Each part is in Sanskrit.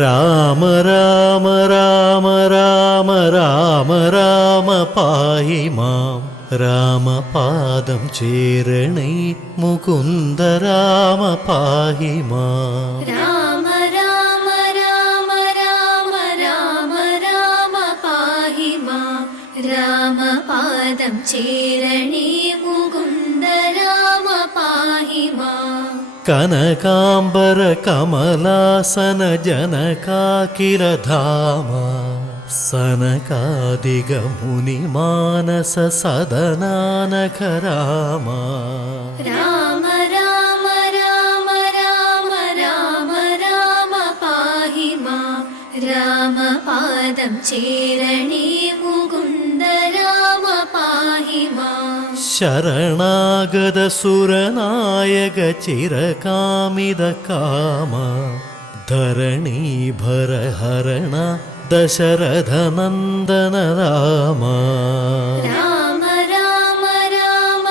രാമ രാമ രാമ രാമ രാമ രാമ പായി മാം. രാമപാദം ചേരണേ മുകുന്ദ രാമ പായി മാം. രാമ രാമ രാമ രാമ രാമ രാമ പാഹി മാം. രാമപാദം ചേരണേ മുകുന്ദ कनकाम्बर कमलासन जनका राम राम राम राम राम राम पाहि मा रामपादं चेरणे मुगुण्ड മാം ശരണാഗത സുരനായക ചിരകാമിത കാമ ധരണീഭര ഹരണ ദശരഥ നന്ദന രാമ രാമ രാമ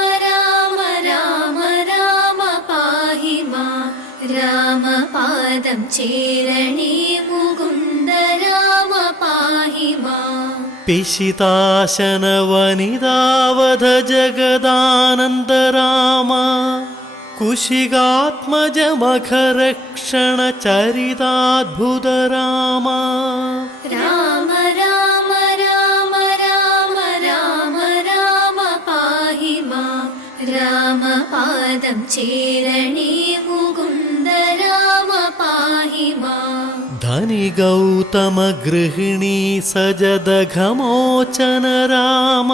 രാമപാദം ചേരണേ पिशिताशनवनिदावध जगदानन्दरामा कुशिगात्मजमखरक्षणचरिताद्भुत राम राम राम राम राम राम राम पाहि मा। रामपादं चेरणी धनि गौतमगृहिणी सजदघमोचन राम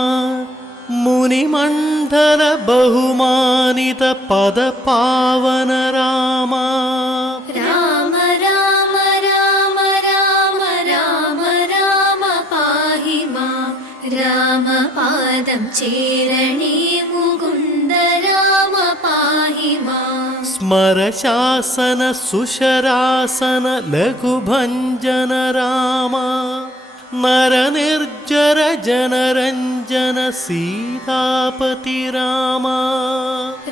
मुनिमण्ठरबहुमानितपदपन राम राम राम राम राम राम राम पाहि मा। रामपादं चेरणी मुकुण्डरा स्मरशासन सुशरासन लघुभञ्जन राम नरनिर्जर जनरञ्जन सीतापति राम।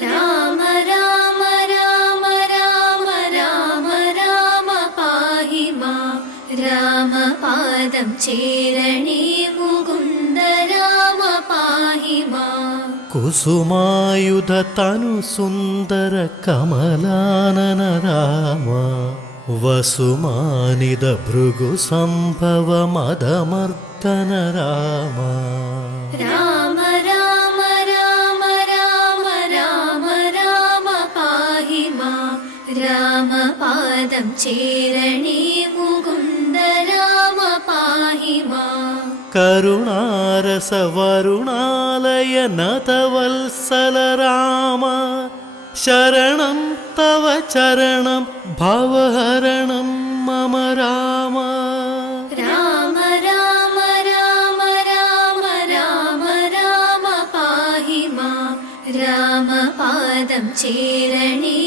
राम राम राम राम राम राम पाहि मा। रामपादं चेरणी। മാം കുസുമായുധ തനു സുന്ദര കമലാനന രാമ വസുമാനിത ഭൃഗു സംഭവ മദമർദ്ദന രാമ രാമ രാമ രാമ രാമ രാമ രാമ പാഹി മാം രാമപാദം മാം കരുണാരസ വരുണാലയ നതവത്സല രാമ ശരണം തവ ചരണം ഭവഹരണം മമ രാമ. രാമ രാമ രാമ രാമ രാമ രാമ പാഹി മാം ചേരണേ